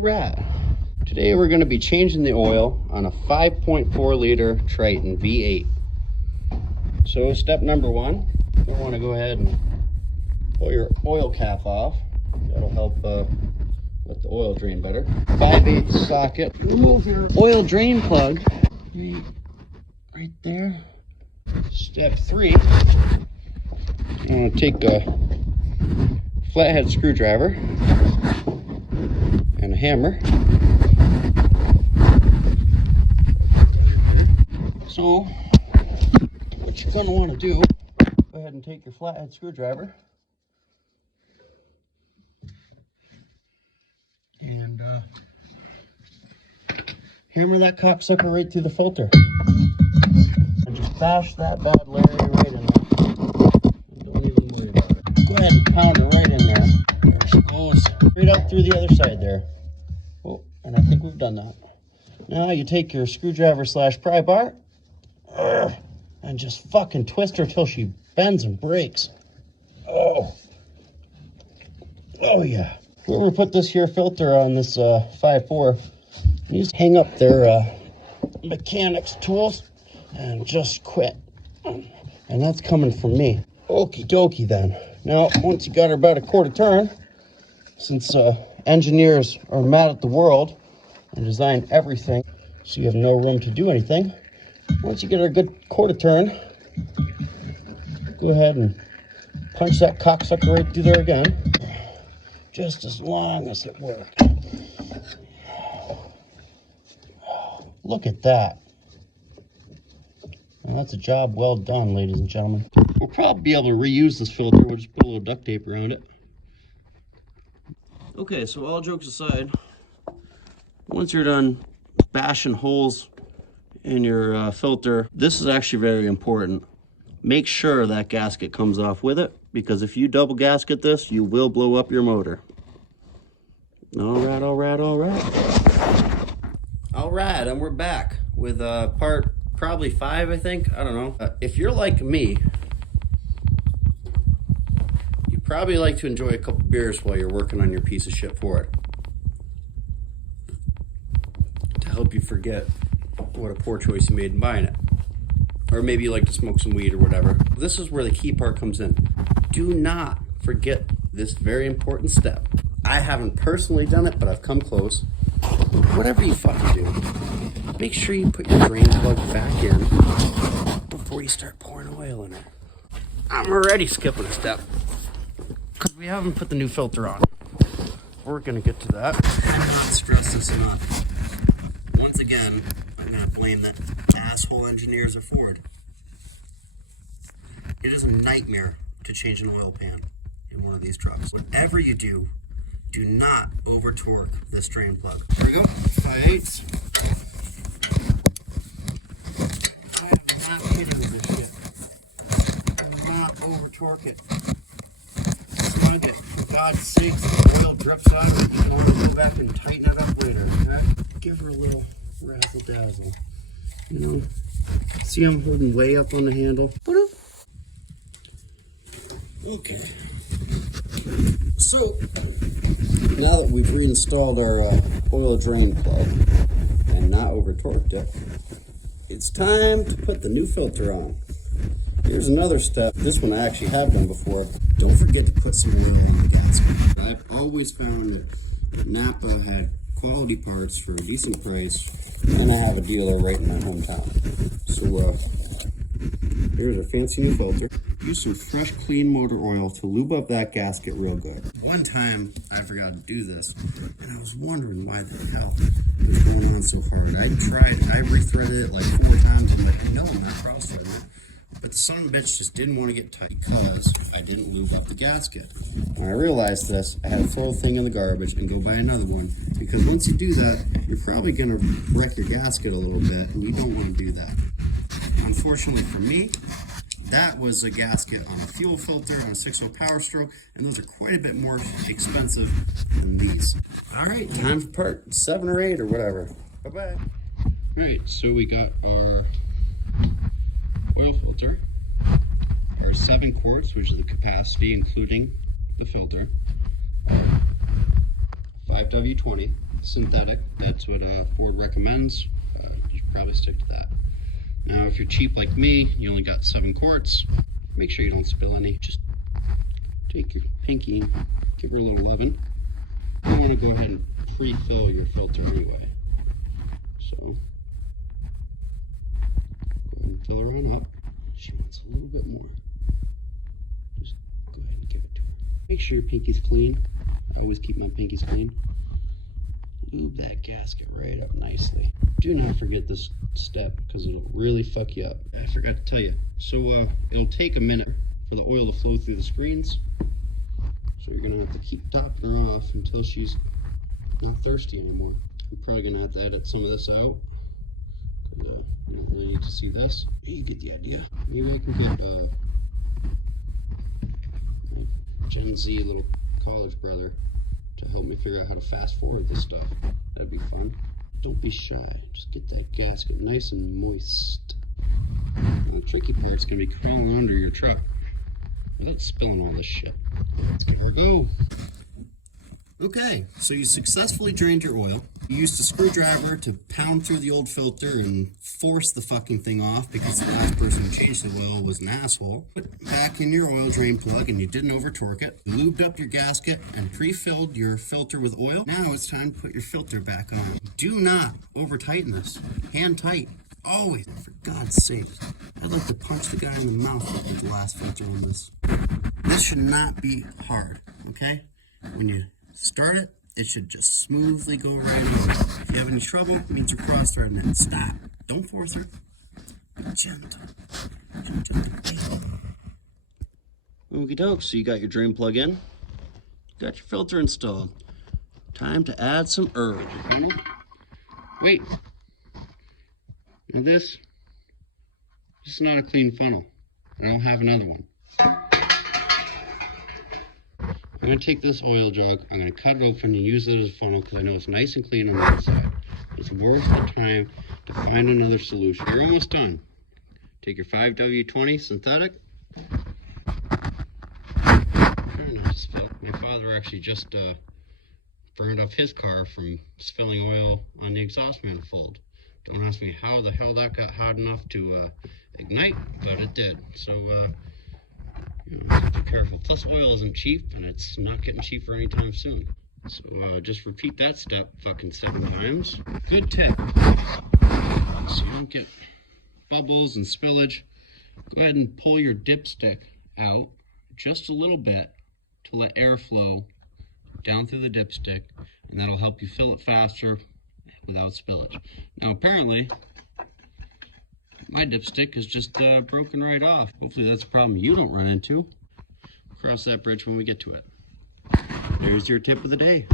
Right. Today we're going to be changing the oil on a 5.4 liter Triton V8. So step number one, you want to go ahead and pull your oil cap off. That'll help let the oil drain better. 5/8 socket. Remove your oil drain plug right there. Step three, I'm going to take a flathead screwdriver and a hammer. So what you're going to want to do, go ahead and take your flathead screwdriver and hammer that cocksucker right through the filter. And just bash that bad Larry right in there. Don't even worry about it. Go ahead and pound it right in there. There she goes. Right up through the other side there. Oh, and I think we've done that. Now you take your screwdriver / pry bar and just fucking twist her till she bends and breaks. Oh yeah. Whoever put this here filter on this 5.4 needs to hang up their mechanics tools and just quit. And that's coming from me. Okie dokie then. Now, once you got her about a quarter turn, since engineers are mad at the world and design everything so you have no room to do anything, once you get her a good quarter turn, go ahead and punch that cocksucker right through there again, just as long as it worked. Look at that. And that's a job well done, ladies and gentlemen. We'll probably be able to reuse this filter. We'll just put a little duct tape around it. Okay, so all jokes aside, once you're done bashing holes in your filter, this is actually very important. Make sure that gasket comes off with it, because if you double gasket this, you will blow up your motor. All right, and we're back with part probably 5, I think. I don't know. If you're like me, you probably like to enjoy a couple beers while you're working on your piece of shit Ford, to help you forget what a poor choice you made in buying it. Or maybe you like to smoke some weed or whatever. This is where the key part comes in. Do not forget this very important step. I haven't personally done it, but I've come close. Whatever you fucking do, make sure you put your drain plug back in before you start pouring oil in it. I'm already skipping a step because we haven't put the new filter on. We're gonna get to that. I cannot stress this enough. Once again, I'm gonna blame the asshole engineers at Ford. It is a nightmare to change an oil pan in one of these trucks. Whatever you do, do not over torque this drain plug. Here we go, 5/8. I am not kidding with this shit. Do not over torque it. Snug it, for God's sakes. The oil drips out of it. You want to go back and tighten it up later, okay? Give her a little razzle dazzle. You know, see I'm holding way up on the handle. Okay. So, now that we've reinstalled our oil drain plug and not over torqued it, it's time to put the new filter on. Here's another step. This one I actually have done before. Don't forget to put some oil on the gasket. I've always found that Napa had quality parts for a decent price, and I have a dealer right in my hometown. So here's a fancy new filter. Use some fresh, clean motor oil to lube up that gasket real good. One time, I forgot to do this, and I was wondering why the hell it was going on so hard. I rethreaded it like 4 times. I'm like, no, I'm not cross-threading it. But the son of a bitch just didn't want to get tight because I didn't lube up the gasket. When I realized this, I had to throw the thing in the garbage and go buy another one, because once you do that, you're probably going to wreck your gasket a little bit, and you don't want to do that. Unfortunately for me, that was a gasket on a fuel filter on a 6.0 Power Stroke, and those are quite a bit more expensive than these. All right, time for part 7 or 8 or whatever. Bye-bye. All right, so we got our oil filter, our 7 quarts, which is the capacity including the filter, 5W20 synthetic. That's what Ford recommends. You should probably stick to that. Now, if you're cheap like me, you only got 7 quarts. Make sure you don't spill any. Just take your pinky, give her a little loving. You want to go ahead and pre-fill your filter anyway. So, go ahead and fill her on up. She wants a little bit more. Just go ahead and give it to her. Make sure your pinky's clean. I always keep my pinkies clean. Lube that gasket right up nicely. Do not forget this step because it'll really fuck you up. I forgot to tell you. So it'll take a minute for the oil to flow through the screens. So you're gonna have to keep topping her off until she's not thirsty anymore. I'm probably gonna have to edit some of this out. You don't really need to see this. You get the idea. Maybe I can get my Gen Z little college brother to help me figure out how to fast forward this stuff. That'd be fun. Don't be shy. Just get that gasket nice and moist. Now, the tricky part's gonna be crawling under your truck without spilling all this shit. There we go. Okay, so you successfully drained your oil. You used a screwdriver to pound through the old filter and force the fucking thing off because the last person who changed the oil was an asshole. Put it back in your oil drain plug and you didn't over torque it. You lubed up your gasket and pre-filled your filter with oil. Now it's time to put your filter back on. Do not over tighten this. Hand tight. Always. For God's sake. I'd like to punch the guy in the mouth with the last filter on this. This should not be hard, okay? When you start it, it should just smoothly go right over. If you have any trouble, it means you're cross-threading it. Stop. Don't force her. Be gentle. Just a bit. Okie doke. So you got your drain plug in. Got your filter installed. Time to add some oil. Wait. Now this is not a clean funnel. I don't have another one. I'm going to take this oil jug, I'm going to cut it open and use it as a funnel because I know it's nice and clean on the inside. It's worth the time to find another solution. You're almost done. Take your 5W20 synthetic. My father actually just burned up his car from spilling oil on the exhaust manifold. Don't ask me how the hell that got hot enough to ignite, but it did. So, you know, be careful. Plus, oil isn't cheap, and it's not getting cheaper anytime soon. So, just repeat that step fucking 7 times. Good tip. So you don't get bubbles and spillage. Go ahead and pull your dipstick out just a little bit to let air flow down through the dipstick, and that'll help you fill it faster without spillage. Now, apparently, my dipstick is just broken right off. Hopefully that's a problem you don't run into. Cross that bridge when we get to it. There's your tip of the day.